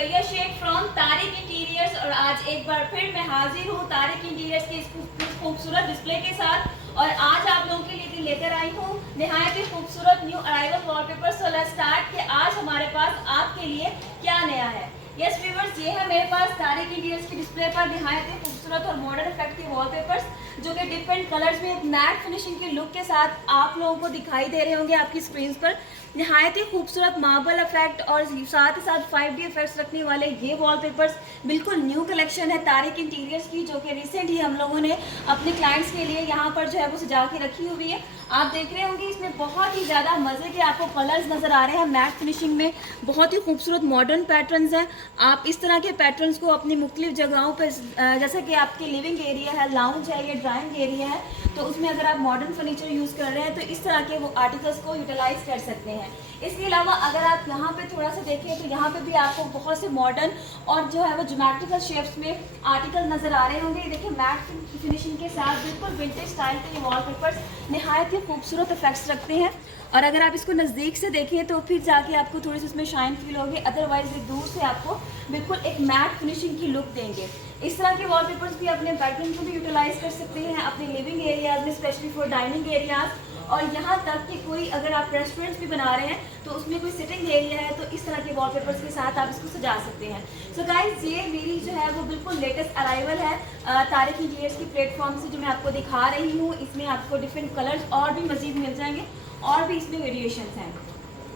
Ruqaiya Shaikh from Tariq interiors. और आज एक बार फिर मैं हाजिर हूँ तारिक इंटीरियर्स के इस खूबसूरत डिस्प्ले के साथ। और आज आप लोगों के लिए लेकर आई हूँ निहायत ही खूबसूरत new arrival wallpaper. So let's start कि आज हमारे पास आपके लिए क्या नया है। यस व्यूअर्स, ये है मेरे पास तारिक इंटीरियर्स की डिस्प्ले पर निहायत ही खूबसूरत और मॉडर्न इफेक्ट के वॉलपेपर्स, जो कि डिफरेंट कलर्स में एक मैट फिनिशिंग के लुक के साथ आप लोगों को दिखाई दे रहे होंगे आपकी स्क्रीन पर। निहायत ही खूबसूरत मार्बल इफेक्ट और साथ ही साथ 5D इफेक्ट्स रखने वाले ये वॉलपेपर्स बिल्कुल न्यू कलेक्शन है तारिक इंटीरियर्स की, जो कि रिसेंट ही हम लोगों ने अपने क्लाइंट्स के लिए यहाँ पर जो है वो सजा के रखी हुई है। आप देख रहे होंगे इसमें बहुत ही ज़्यादा मज़े के आपको कलर्स नज़र आ रहे हैं मैट फिनिशिंग में। बहुत ही खूबसूरत मॉडर्न पैटर्न्स हैं। आप इस तरह के पैटर्न्स को अपनी मुख्तलिफ जगहों पर, जैसे कि आपके लिविंग एरिया है, लाउंज है, या ड्राइंग एरिया है, तो उसमें अगर आप मॉडर्न फर्नीचर यूज़ कर रहे हैं तो इस तरह के वो आर्टिकल्स को यूटिलाइज कर सकते हैं। इसके अलावा अगर आप यहाँ पे थोड़ा सा देखें तो यहाँ पे भी आपको बहुत से मॉडर्न और जो है वो ज्योमेट्रिकल शेप्स में आर्टिकल नज़र आ रहे होंगे। देखिए मैट फिनिशिंग के साथ बिल्कुल विंटेज स्टाइल के ये वॉलपेपर्स निहायत ही खूबसूरत इफेक्ट्स रखते हैं। और अगर आप इसको नज़दीक से देखें तो फिर जाके आपको थोड़ी सी उसमें शाइन फील होगी, अदरवाइज ये दूर से आपको बिल्कुल एक मैट फिनिशिंग की लुक देंगे। इस तरह के वॉलपेपर्स भी अपने बेडरूम को भी यूटिलाइज कर सकते हैं, अपने लिविंग एरियाज में, स्पेशली फॉर डाइनिंग एरियाज। और यहाँ तक कि कोई अगर आप रेस्टोरेंट्स भी बना रहे हैं तो उसमें कोई सिटिंग एरिया है तो इस तरह के वॉलपेपर्स के साथ आप इसको सजा सकते हैं। सो गाइस, ये मेरी जो है वो बिल्कुल लेटेस्ट अराइवल है तारिक इंटीरियर्स की प्लेटफॉर्म से, जो मैं आपको दिखा रही हूँ। इसमें आपको डिफरेंट कलर्स और भी मज़ीद मिल जाएंगे और भी इसमें वेरिएशंस हैं।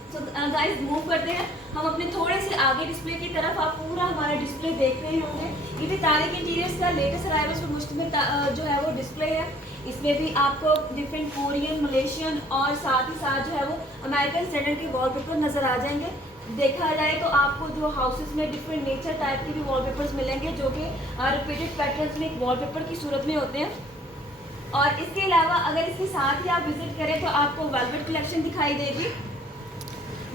तो गाइस मूव करते हैं हम अपने थोड़े से आगे डिस्प्ले की तरफ। आप पूरा हमारा डिस्प्ले देख रहे होंगे। ये भी तारिक इंटीरियर्स का लेटेस्ट अराइवल्स पर मुश्तमिल जो है वो डिस्प्ले है। इसमें भी आपको डिफरेंट कोरियन, मलेशियन और साथ ही साथ जो है वो अमेरिकन स्टैंडर्ड के वॉलपेपर नज़र आ जाएंगे। देखा जाए तो आपको जो हाउसेस में डिफरेंट नेचर टाइप के भी वॉलपेपर्स मिलेंगे, जो कि रिपीटेड पैटर्न्स में एक वॉलपेपर की सूरत में होते हैं। और इसके अलावा अगर इसके साथ ही आप विजिट करें तो आपको वेलवेट कलेक्शन दिखाई देगी,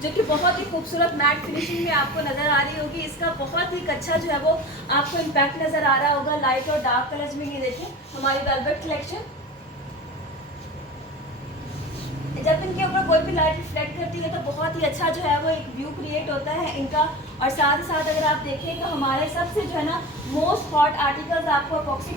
जो कि बहुत ही खूबसूरत मैट फिनिशिंग में आपको नज़र आ रही होगी। इसका बहुत ही अच्छा जो है वो आपको इम्पैक्ट नज़र आ रहा होगा लाइट और डार्क कलर्स में। ये देखें हमारी वेलवेट कलेक्शन, जब इनके ऊपर कोई भी लाइट रिफ्लेक्ट करती है तो बहुत ही अच्छा जो है वो एक व्यू क्रिएट होता है इनका। और साथ ही साथ अगर आप देखें तो हमारे सबसे जो है ना मोस्ट हॉट आर्टिकल्स आपको अपॉक्सी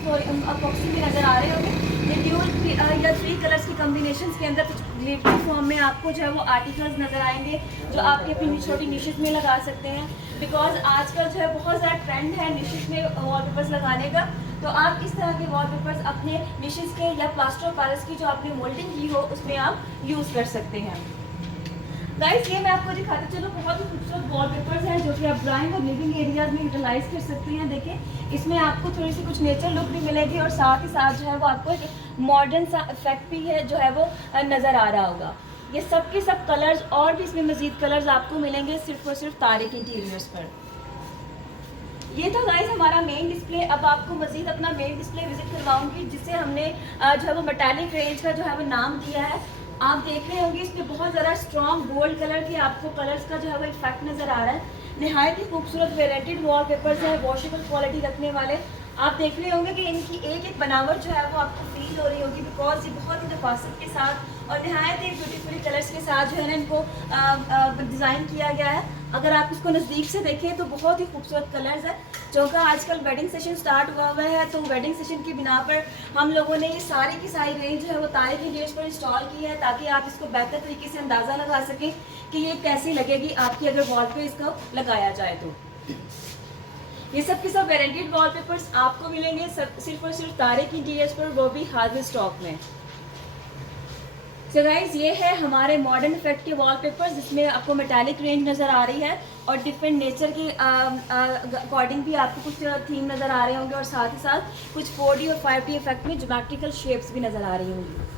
में नज़र आ रहे होंगे। ये ड्यूल या 3 कलर्स की कम्बिनेशन के अंदर कुछ ग्लिटरी फॉर्म में आपको जो है वो आर्टिकल्स नज़र आएंगे, जो आपके अपनी छोटी निशेस में लगा सकते हैं। बिकॉज आजकल जो है बहुत ज़्यादा ट्रेंड है निशेस में वॉलपेपर्स लगाने का। तो आप इस तरह के वॉलपेपर्स अपने निशेस के या प्लास्टर ऑफ पैरिस की जो आपने मोल्डिंग की हो उसमें आप यूज़ कर सकते हैं। गाइस, ये मैं आपको दिखाते चलो बहुत ही खूबसूरत वॉलपेपर्स हैं, जो कि आप ड्राइंग और लिविंग एरियाज में यूटिलाइज कर सकते हैं। देखिए इसमें आपको थोड़ी सी कुछ नेचर लुक भी मिलेगी और साथ ही साथ जो है वो आपको एक मॉडर्न सा इफेक्ट भी है जो है वो नज़र आ रहा होगा। ये सब के सब कलर्स और भी इसमें मज़ीद कलर्स आपको मिलेंगे सिर्फ और सिर्फ तारिक इंटीरियर्स पर। ये था गाइस हमारा मेन डिस्प्ले। अब आपको मज़ीद अपना मेन डिस्प्ले विजिट करवाऊंगी, जिससे हमने जो है वो मेटालिक रेंज का जो है वो नाम दिया है। आप देख रहे होंगे इसमें बहुत ज़्यादा स्ट्रॉन्ग गोल्ड कलर के आपको कलर्स का जो है वो इफेक्ट नज़र आ रहा है। नहायत ही खूबसूरत वेरेंटेड वॉलपेपर्स हैं, वॉशेबल क्वालिटी रखने वाले। आप देख रहे होंगे कि इनकी एक एक बनावट जो है वो आपको फील हो रही होगी, बिकॉज ये बहुत ही नफासत के साथ और नहायत ही ब्यूटीफुल कलर्स के साथ जो है ना इनको डिज़ाइन किया गया है। अगर आप इसको नज़दीक से देखें तो बहुत ही खूबसूरत कलर्स है, जो कि आजकल वेडिंग सेशन स्टार्ट हुआ हुआ है। तो वेडिंग सेशन की बिना पर हम लोगों ने ये सारी की सारी रेंज जो है वो तारिक इंटीरियर्स पर इंस्टॉल की है, ताकि आप इसको बेहतर तरीके से अंदाज़ा लगा सकें कि ये कैसी लगेगी आपकी अगर वॉल पे इसको लगाया जाए तो। ये सब के सब वेरेंटेड वॉलपेपर्स आपको मिलेंगे सिर्फ और सिर्फ तारिक इंटीरियर्स पर, वो भी हाजिर स्टॉक में। सो गाइस, ये है हमारे मॉडर्न इफेक्ट के वॉलपेपर्स, जिसमें आपको मेटालिक रेंज नज़र आ रही है और डिफरेंट नेचर के अकॉर्डिंग भी आपको कुछ थीम नज़र आ रहे होंगे और साथ ही साथ कुछ 4D और 5D इफेक्ट में ज्योमेट्रिकल शेप्स भी नज़र आ रही होंगी।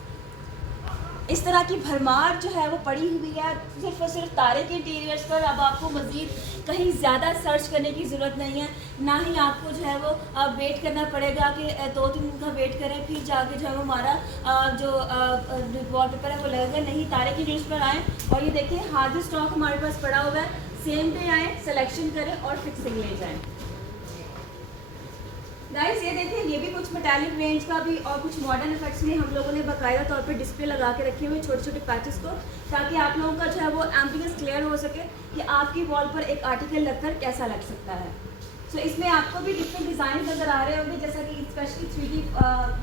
इस तरह की भरमार जो है वो पड़ी हुई है सिर्फ और सिर्फ तारिक इंटीरियर्स पर। अब आपको मज़ीद कहीं ज़्यादा सर्च करने की ज़रूरत नहीं है, ना ही आपको जो है वो वेट करना पड़ेगा कि 2-3 दिन का वेट करें फिर जाके जो है वो हमारा जो वॉलपेपर है वो लगेगा। नहीं, तारिक इंटीरियर्स पर आएँ और ये देखें हाजिर स्टॉक हमारे पास पड़ा हुआ है। सेम पे आएँ, सिलेक्शन करें और फिक्सिंग ले जाएँ। गाइस ये देखिए, ये भी कुछ मेटालिक रेंज का भी और कुछ मॉडर्न इफेक्ट्स में हम लोगों ने बाकायदा तौर पे डिस्प्ले लगा के रखे हुए छोटे छोटे पैचेस को, ताकि आप लोगों का जो है वो एम्बियंस क्लियर हो सके कि आपकी वॉल पर एक आर्टिकल लगकर कैसा लग सकता है। सो इसमें आपको भी डिफरेंट डिज़ाइन नज़र आ रहे होंगे, जैसा कि स्पेशली 3D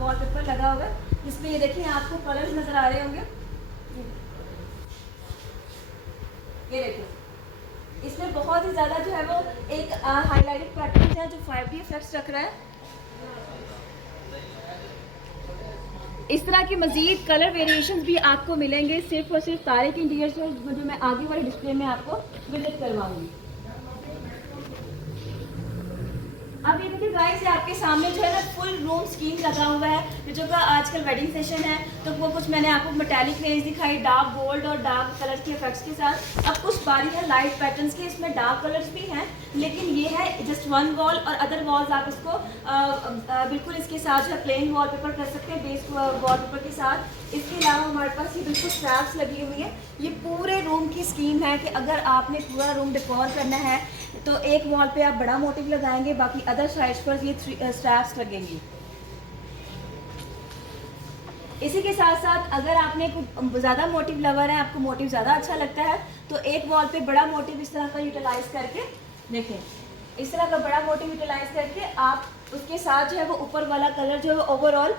वॉलपेपर लगा हुआ है, जिसमें ये देखिए आपको कलर्स नज़र आ रहे होंगे। ये देखिए, इसमें बहुत ही ज़्यादा जो है वो एक हाईलाइटेड पैटर्न है जो 5D इफेक्ट्स रख रहा है। इस तरह के मज़ीद कलर वेरिएशंस भी आपको मिलेंगे सिर्फ और सिर्फ तारिक इंटीरियर्स में, जो मैं आगे वाले डिस्प्ले में आपको विजिट करवाऊंगी। अब ये देखिए गाइस, ये आपके सामने जो है ना फुल रूम स्कीम लगा हुआ है, जो का आजकल वेडिंग सेशन है, तो वो कुछ मैंने आपको मेटालिक रेंज दिखाई डार्क गोल्ड और डार्क कलर के इफेक्ट्स के साथ। अब कुछ बारीक है लाइट पैटर्न्स के, इसमें डार्क कलर्स भी हैं, लेकिन ये है जस्ट वन वॉल, और अदर वॉल्स आप इसको बिल्कुल इसके साथ जो है प्लेन वॉलपेपर कर सकते हैं बेस वॉलपेपर के साथ। इसके अलावा हमारे पास ये बिल्कुल स्ट्रैप्स लगी हुई है। ये पूरे रूम की स्कीम है कि अगर आपने पूरा रूम डेकोर करना है तो एक वॉल पे आप बड़ा मोटिव लगाएंगे, बाकी अदर साइड्स पर ये स्ट्रैप्स लगेंगी। इसी के साथ साथ अगर आपने ज़्यादा मोटिव लवर है, आपको मोटिव ज़्यादा अच्छा लगता है, तो एक वॉल पे बड़ा मोटिव इस तरह का यूटिलाइज करके देखें, इस तरह का बड़ा मोटिव यूटिलाइज करके आप उसके साथ जो है वो ऊपर वाला कलर जो है ओवरऑल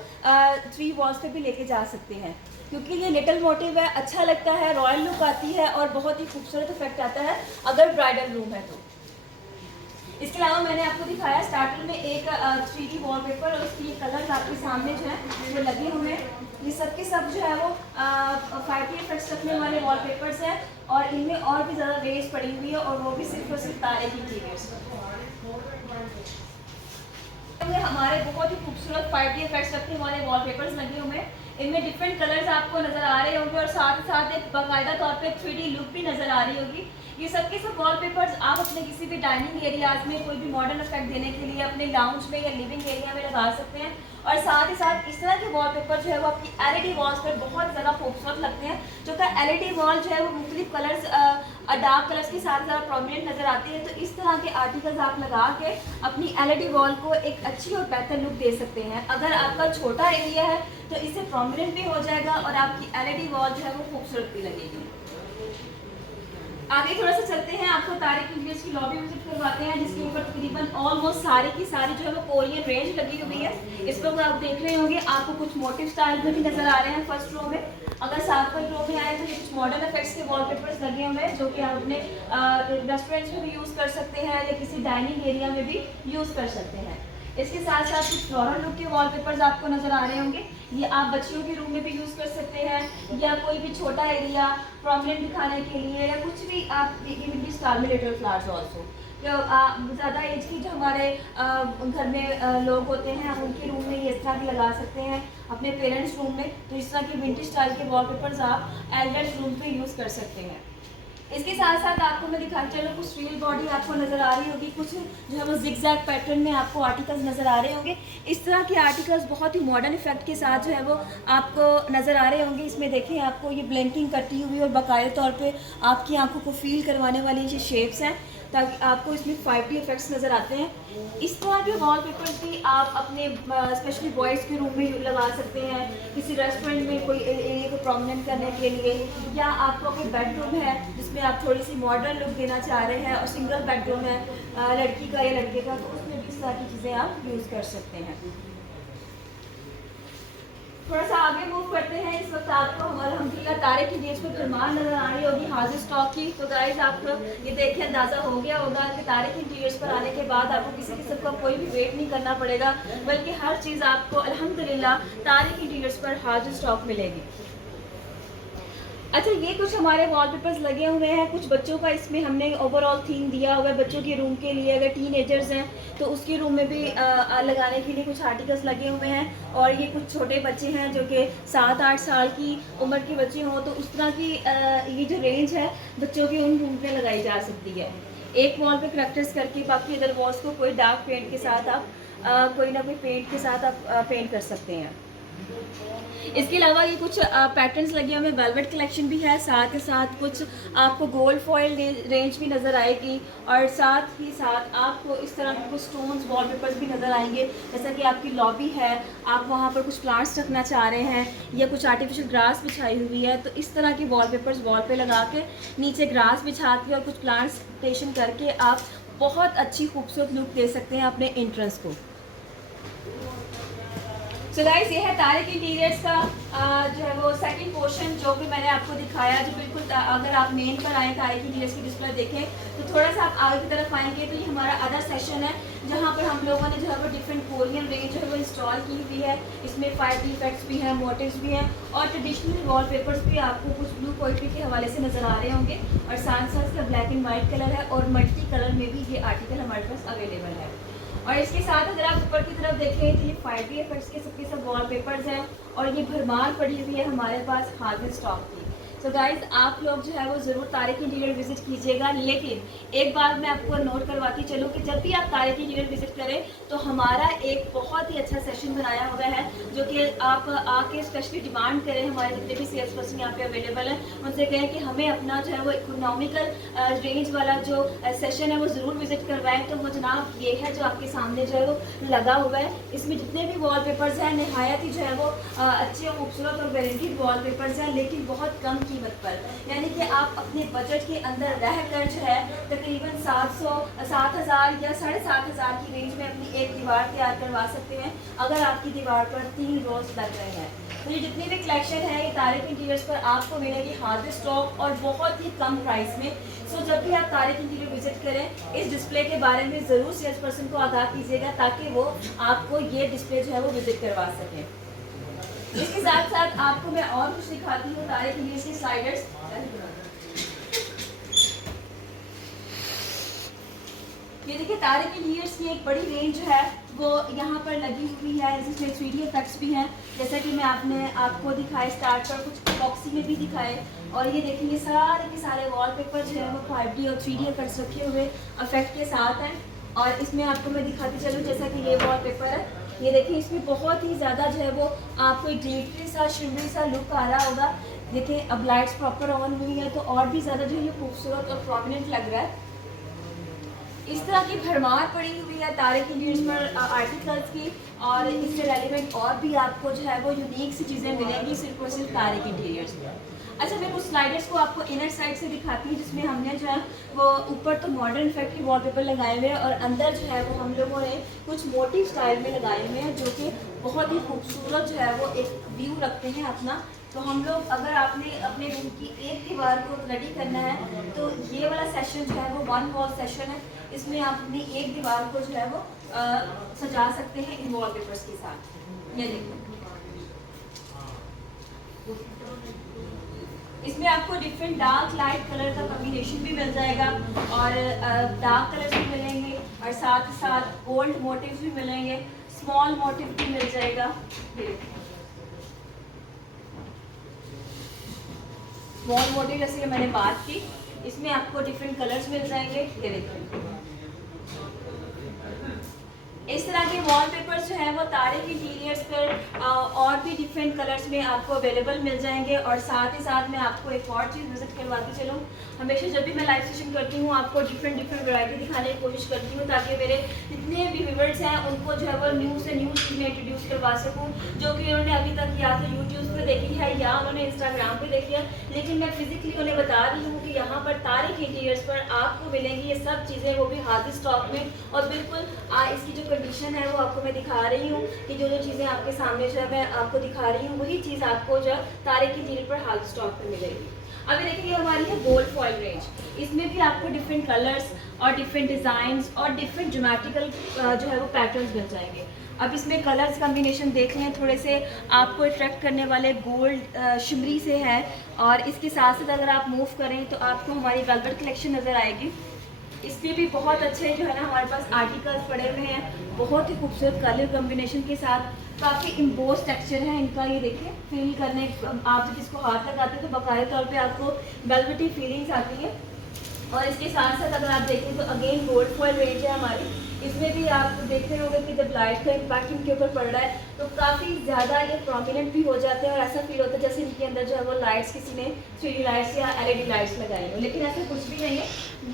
3 वॉल्स पे भी लेके जा सकते हैं, क्योंकि ये लिटिल मोटिव है, अच्छा लगता है, रॉयल लुक आती है और बहुत ही खूबसूरत इफेक्ट आता है अगर ब्राइडल रूम है तो। इसके अलावा मैंने आपको दिखाया स्टार्टर में एक 3D वॉलपेपर, और उसकी ये कलर्स आपके सामने जो है वो लगे हुए हैं। ये सब के सब जो है वो 5D इफेक्ट्स रखने वाले वॉलपेपर्स हैं, और इनमें और भी ज़्यादा रेंज पड़ी हुई है, और वो भी सिर्फ और सिर्फ तारिक इंटीरियर्स। हमारे बहुत ही खूबसूरत 5D इफेक्ट्स रखने वाले वॉलपेपर्स लगे हुए हैं। इनमें डिफरेंट कलर्स आपको नज़र आ रहे होंगे, और साथ ही साथ एक बाकायदा तौर पे 3D लुक भी नज़र आ रही होगी। ये सब के सब वॉलपेपर्स आप अपने किसी भी डाइनिंग एरियाज में कोई भी मॉडर्न इफेक्ट देने के लिए अपने लाउंज में या लिविंग एरिया में लगा सकते हैं, और साथ ही साथ इस तरह के वॉलपेपर जो है वो आपकी LED वॉल्स पर बहुत ज़्यादा खूबसूरत लगते हैं, जो कि LED वॉल जो है वो मुख्तलिफ कलर्स डार्क कलर्स के साथ ज़्यादा प्रोमिनेंट नज़र आती है। तो इस तरह के आर्टिकल्स आप लगा के अपनी LED वॉल को एक अच्छी और बेहतर लुक दे सकते हैं। अगर आपका छोटा एरिया है तो इससे प्रोमिनेंट भी हो जाएगा और आपकी LED वॉल जो है वो खूबसूरत भी लगेगी। आगे थोड़ा सा चलते हैं, आपको तारिक इंटीरियर्स की लॉबी विजिट करवाते हैं, जिसके ऊपर तकरीबन ऑलमोस्ट सारी की सारी जो है वो कोरियन रेंज लगी हुई है। इस पर आप देख रहे होंगे, आपको कुछ मोटिव स्टाइल में भी नजर आ रहे हैं फर्स्ट रो में। अगर 7th रो में आए तो ये कुछ मॉडर्न इफेक्ट्स के वॉलपेपर्स लगे हुए हैं, जो कि आप अपने रेस्टोरेंट्स में भी यूज़ कर सकते हैं या किसी डाइनिंग एरिया में भी यूज़ कर सकते हैं। इसके साथ साथ कुछ फ्लोरल लुक के वॉलपेपर्स आपको नज़र आ रहे होंगे। ये आप बच्चियों के रूम में भी यूज़ कर सकते हैं, या कोई भी छोटा एरिया प्रोमिनेंट दिखाने के लिए, या कुछ भी आप इवन स्टार में लिटिल फ्लावर्स ऑल्सो। जो ज़्यादा एज की जो हमारे घर में लोग होते हैं, उनके रूम में ये इस तरह भी लगा सकते हैं, अपने पेरेंट्स रूम में। तो इस तरह के विंटेज स्टाइल के वॉलपेपर्स आप एल्डर्स रूम पे यूज़ कर सकते हैं। इसके साथ साथ आपको मैं दिखा चलो कुछ रियल बॉडी आपको नज़र आ रही होगी, कुछ जो है वो जिगजैग पैटर्न में आपको आर्टिकल्स नज़र आ रहे होंगे। इस तरह के आर्टिकल्स बहुत ही मॉडर्न इफेक्ट के साथ जो है वो आपको नज़र आ रहे होंगे। इसमें देखें, आपको ये ब्लैंकिंग करती हुई और बाकायदा तौर पे आपकी आंखों को फील करवाने वाली ये शेप्स हैं, ताकि आपको इसमें 5D इफेक्ट्स नज़र आते हैं। इस तरह के वॉलपेपर्स भी आप अपने स्पेशली बॉयज़ के रूम में लगा सकते हैं, किसी रेस्टोरेंट में कोई एरिया को प्रोमिनेंट करने के लिए, या आपको कोई बेडरूम है जिसमें आप थोड़ी सी मॉडर्न लुक देना चाह रहे हैं और सिंगल बेडरूम है लड़की का या लड़के का, तो उसमें भी इस तरह की चीज़ें आप यूज़ कर सकते हैं। थोड़ा सा आगे मूव करते हैं। इस वक्त आपको हमारा अल्हम्दुलिल्लाह तारिक इंटीरियर्स पर फरमान नज़र आ रही होगी हाजिर स्टॉक की। तो गाइस, आपको ये देख के अंदाज़ा हो गया होगा कि तारिक इंटीरियर्स पर आने के बाद आपको किसी किस्म का कोई भी वेट नहीं करना पड़ेगा, बल्कि हर चीज़ आपको अल्हम्दुलिल्लाह तारिक इंटीरियर्स पर हाजिर स्टॉक मिलेगी। अच्छा, ये कुछ हमारे वॉलपेपर्स लगे हुए हैं, कुछ बच्चों का इसमें हमने ओवरऑल थीम दिया हुआ है बच्चों के रूम के लिए। अगर टीनेजर्स हैं तो उसके रूम में भी लगाने के लिए कुछ आर्टिकल्स लगे हुए हैं, और ये कुछ छोटे बच्चे हैं जो कि 7-8 साल की उम्र के बच्चे हों, तो उस तरह की ये जो रेंज है बच्चों के उन रूम पे लगाई जा सकती है। एक वॉल पे करेक्टर्स करके बाकी अदर वॉल्स को कोई डार्क पेंट के साथ आप कोई ना कोई पेंट के साथ आप पेंट कर सकते हैं। इसके अलावा ये कुछ पैटर्न्स लगे हुए हैं, वेलवेट कलेक्शन भी है, साथ ही साथ कुछ आपको गोल्ड फॉयल रेंज भी नज़र आएगी, और साथ ही साथ आपको इस तरह के कुछ स्टोन्स वॉलपेपर्स भी नज़र आएंगे। जैसा कि आपकी लॉबी है, आप वहाँ पर कुछ प्लांट्स रखना चाह रहे हैं या कुछ आर्टिफिशियल ग्रास बिछाई हुई है, तो इस तरह की वॉलपेपर्स वॉल पे लगा के नीचे ग्रास बिछा के और कुछ प्लांट्स प्लेटेशन करके आप बहुत अच्छी खूबसूरत लुक दे सकते हैं अपने एंट्रेंस को। सो गाइस, ये है तारिक इंटीरियर्स का जो है वो सेकंड पोर्शन, जो कि मैंने आपको दिखाया, जो बिल्कुल अगर आप मेन पर आए तारिक इंटीरियर्स की डिस्प्ले देखें तो थोड़ा सा आप आगे की तरफ आएंगे तो ये हमारा अदर सेक्शन है, जहाँ पर हम लोगों ने जो है वो डिफरेंट कोरियन रेंज जो है वो इंस्टॉल की हुई है। इसमें 5D इफेक्ट्स भी हैं, मोटिव्स भी हैं, और ट्रेडिशनल वॉलपेपर्स भी आपको कुछ ब्लू पोइट्री के हवाले से नज़र आ रहे होंगे, और साथ साथ इसका ब्लैक एंड वाइट कलर है, और मल्टी कलर में भी ये आर्टिकल हमारे पास अवेलेबल है। और इसके साथ अगर आप ऊपर की तरफ देखें तो ये 5D इफेक्ट्स के सबके सब वॉलपेपर्स हैं, और ये भरमार पड़ी हुई है हमारे पास हाजिर स्टॉक की। तो गाइज, आप लोग जो है वो ज़रूर तारिक इंटीरियर विजिट कीजिएगा, लेकिन एक बात मैं आपको नोट करवाती चलूँ कि जब भी आप तारिक इंटीरियर विजिट करें तो हमारा एक बहुत ही अच्छा सेशन बनाया हुआ है, जो कि आप आके स्पेशली डिमांड करें, हमारे जितने भी सेल्स पर्सन यहाँ पे अवेलेबल हैं उनसे कहें कि हमें अपना जो है वो इकोनॉमिकल रेंज वाला जो सेशन है वो ज़रूर विजिट करवाएं। तो वो जनाब ये है जो आपके सामने जो है वो लगा हुआ है। इसमें जितने भी वॉल पेपर्स हैं नहायत ही जो है वो अच्छे और खूबसूरत और गारंटीड वॉल पेपर्स हैं, लेकिन बहुत कम कीमत पर, यानी कि आप अपने बजट के अंदर रहकर जो है तकरीबन 7,000 या 7,500 की रेंज में अपनी एक दीवार तैयार करवा सकते हैं, अगर आपकी दीवार पर 3 रोज लग रहे हैं। तो ये जितनी भी कलेक्शन है ये तारिक इंटीरियर्स पर आपको मिलेगी हाजिर स्टॉक और बहुत ही कम प्राइस में। सो जब भी आप तारिक इंटीरियर विजिट करें, इस डिस्प्ले के बारे में ज़रूर सेल्स पर्सन को आगाह कीजिएगा, ताकि वो आपको ये डिस्प्ले जो है वो विजिट करवा सकें। इसके साथ साथ आपको मैं और कुछ दिखाती हूँ तारिक इंटीरियर्स के स्लाइडर्स। ये देखिए, तारिक इंटीरियर्स की एक बड़ी रेंज है वो यहाँ पर लगी हुई है, जिसमें 3D इफेक्ट्स भी हैं, जैसा कि मैं आपको दिखाए स्टार्ट पर, कुछ बॉक्सी में भी दिखाए। और ये देखिए, ये सारे के सारे वॉलपेपर जो है वो 5D और 3D इफेक्ट्स रखे हुए इफेक्ट के साथ हैं। और इसमें आपको मैं दिखाती चलूँ, जैसा कि ये वॉलपेपर है, ये देखिए, इसमें बहुत ही ज़्यादा जो है वो आपको एक ग्लिटरी सा शिमरी सा लुक आ रहा होगा। देखिए, अब लाइट्स प्रॉपर ऑन हुई है तो और भी ज़्यादा जो है ये खूबसूरत और प्रोमिनेंट लग रहा है। इस तरह की भरमार पड़ी हुई है तारिक इंटीरियर्स पर आर्टिकल्स की, और इससे रेलिवेंट और भी आपको जो है वो यूनिक सी चीज़ें मिलेंगी सिर्फ और सिर्फ तारिक इंटीरियर्स पर। अच्छा, मैं कुछ स्लाइडर्स को आपको इनर साइड से दिखाती हूँ, जिसमें हमने जो है वो ऊपर तो मॉडर्न इफेक्ट के वॉलपेपर लगाए हुए हैं, और अंदर जो है वो हम लोगों ने कुछ मोटिव स्टाइल में लगाए हुए हैं, जो कि बहुत ही खूबसूरत जो है वो एक व्यू रखते हैं अपना। तो हम लोग, अगर आपने अपने रूम की एक दीवार को रेडी करना है तो ये वाला सेशन जो है वो 1 वॉल सेशन है, इसमें आप अपनी एक दीवार को जो है वो सजा सकते हैं इन वॉलपेपर्स के साथ। ये देखो, इसमें आपको डिफरेंट डार्क लाइट कलर का कॉम्बिनेशन भी मिल जाएगा, और डार्क कलर्स भी मिलेंगे, और साथ ही साथ गोल्ड मोटिव्स भी मिलेंगे, स्मॉल मोटिव भी मिल जाएगा। स्मॉल मोटिव जैसे कि मैंने बात की, इसमें आपको डिफरेंट कलर्स मिल जाएंगे। ये देखिए, इस तरह के वॉलपेपर्स जो हैं वो तारिक इंटीरियर्स पर और भी डिफरेंट कलर्स में आपको अवेलेबल मिल जाएंगे। और साथ ही साथ मैं आपको एक और चीज़ विजिट करवाती चलूँ, हमेशा जब भी मैं लाइव सेशन करती हूँ आपको डिफरेंट वैरायटी दिखाने की कोशिश करती हूँ, ताकि मेरे जितने भी व्यूअर्स हैं उनको जो है वो न्यू से न्यू चीज़ें इंट्रोड्यूस करवा सकूँ, जो कि उन्होंने अभी तक या तो यूट्यूब पर देखी है या उन्होंने इंस्टाग्राम पर देखी है, लेकिन मैं फिजिकली उन्हें बता रही हूँ कि यहाँ पर तारिक इंटीरियर्स पर आपको मिलेंगी ये सब चीज़ें, वो भी हाजिर स्टॉक में। और बिल्कुल इसकी जो कंडीशन है वो आपको मैं दिखा रही हूँ कि जो चीज़ें आपके सामने जो है मैं आपको दिखा रही हूँ वही चीज़ आपको जो तारिक इंटीरियर पर हाजिर स्टॉक पर मिलेगी। अभी देखिए, हमारी है गोल्ड फॉयल रेंज, इसमें भी आपको डिफरेंट कलर्स और डिफरेंट डिज़ाइंस और डिफरेंट ज्योमेट्रिकल जो है वो पैटर्न्स मिल जाएंगे। अब इसमें कलर्स कॉम्बिनेशन देख लें, थोड़े से आपको अट्रैक्ट करने वाले गोल्ड शिमरी से है, और इसके साथ साथ अगर आप मूव करें तो आपको हमारी वेलवेट कलेक्शन नज़र आएगी। इसमें भी बहुत अच्छे जो है ना हमारे पास आर्टिकल्स पड़े हुए हैं, बहुत ही खूबसूरत कलर कॉम्बिनेशन के साथ, काफ़ी इम्बोस टेक्सचर है इनका। ये देखिए, फील करने आप जब इसको हाथ लगाते हैं तो बाकायदा तौर पे आपको वेलवेटी फीलिंग्स आती है। और इसके साथ साथ अगर आप देखें तो अगेन गोल्ड फॉयल रेंज है हमारी, इसमें भी आप देख रहे होंगे कि जब लाइट का इम्पैक्ट इनके ऊपर पड़ रहा है तो काफ़ी ज़्यादा ये प्रोमिनेंट भी हो जाते हैं और ऐसा फील होता है जैसे इनके अंदर जो है वो लाइट्स किसी ने 3D लाइट्स या LED लाइट्स लगाई हो, लेकिन ऐसा कुछ भी नहीं है।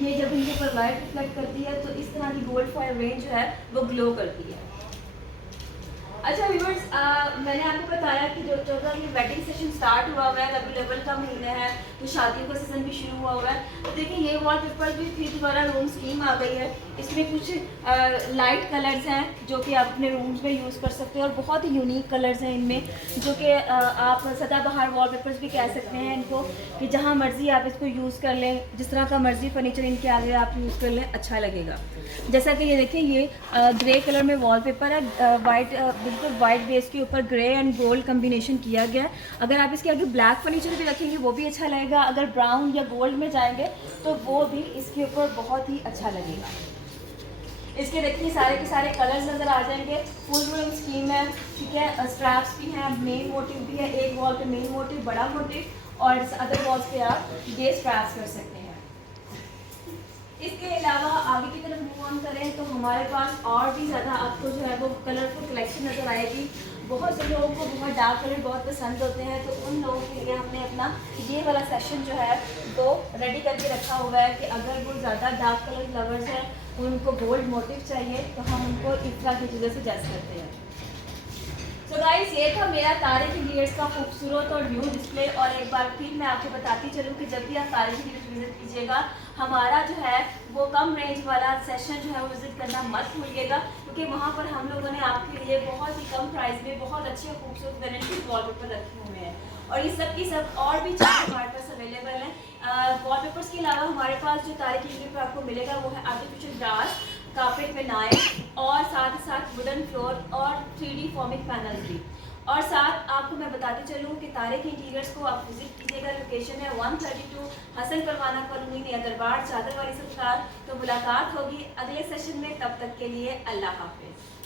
ये जब इनके ऊपर लाइट रिफ्लेक्ट करती है तो इस तरह की गोल्ड फॉयल रेंज जो है वो ग्लो करती है। अच्छा व्यूअर्स, मैंने आपको बताया कि जो ये वेडिंग सेशन स्टार्ट हुआ हुआ है, रबी अव्वल का महीना है, तो शादियों का सीज़न भी शुरू हुआ हुआ है। तो देखिए ये वॉलपेपर भी 3 दोबारा रूम स्कीम आ गई है। इसमें कुछ लाइट कलर्स हैं जो कि आप अपने रूम्स में यूज़ कर सकते हैं और बहुत ही यूनिक कलर्स हैं इनमें, जो कि आप सदाबहार वॉलपेपर्स भी कह सकते हैं इनको, कि जहाँ मर्ज़ी आप इसको यूज़ कर लें, जिस तरह का मर्ज़ी फर्नीचर इनके आगे आप यूज़ कर लें, अच्छा लगेगा। जैसा कि ये देखिए ये ग्रे कलर में वॉलपेपर है, बिल्कुल वाइट बेस के ऊपर ग्रे एंड गोल्ड कम्बिनेशन किया गया है। अगर आप इसके आगे ब्लैक फर्नीचर भी रखेंगे वो भी अच्छा लगेगा, अगर ब्राउन या गोल्ड में जाएंगे तो वो भी इसके ऊपर बहुत ही अच्छा लगेगा। इसके देखिए सारे के सारे कलर्स नज़र आ जाएंगे, फुल रूम स्कीम है, ठीक है। स्ट्रैप्स भी हैं, मेन मोटिव भी है, एक वॉल पे मेन मोटिव, बड़ा मोटिव, और अदर वॉल्स पे आप ये स्ट्रैप्स कर सकते हैं। इसके अलावा आगे की तरफ मूव ऑन करें तो हमारे पास और भी ज़्यादा आपको जो है वो कलरफुल कलेक्शन नज़र आएगी। बहुत से लोगों को बहुत डार्क कलर बहुत पसंद होते हैं, तो उन लोगों के लिए हमने अपना ये वाला सेशन जो है वो रेडी करके रखा हुआ है कि अगर वो ज़्यादा डार्क कलर लवर्स हैं, उनको गोल्ड मोटिव चाहिए, तो हम उनको इस तरह की चीज़ों से जज करते हैं। तो गाइस ये था मेरा तारिक इंटीरियर्स का खूबसूरत और न्यू डिस्प्ले। और एक बार फिर मैं आपको बताती चलूँ कि जब भी आप तारिक इंटीरियर्स विजिट कीजिएगा, हमारा जो है वो कम रेंज वाला सेशन जो है वो विजिट करना मत भूलिएगा, क्योंकि वहाँ पर हम लोगों ने आपके लिए बहुत ही कम प्राइस में बहुत अच्छे खूबसूरत वेराइटी वॉलपेपर रखे हुए हैं। और ये सब की सब और भी चीज़ें हमारे पास अवेलेबल हैं। वॉलपेपर्स के अलावा हमारे पास जो तारिक इंटीरियर पर आपको मिलेगा वो है आर्टिफिशियल ग्रास, कार्पेट में नाइफ, और साथ ही साथ वुडन फ्लोर और 3D फॉर्मिक पैनल भी। और साथ आपको मैं बताती चलूँ कि तारिक इंटीरियर्स को आप विजिट कीजिएगा। लोकेशन है 132 हसन परवाना कॉलोनी, नियर दरबार चादर वाली सरकार। तो मुलाकात होगी अगले सेशन में, तब तक के लिए अल्लाह हाफिज़।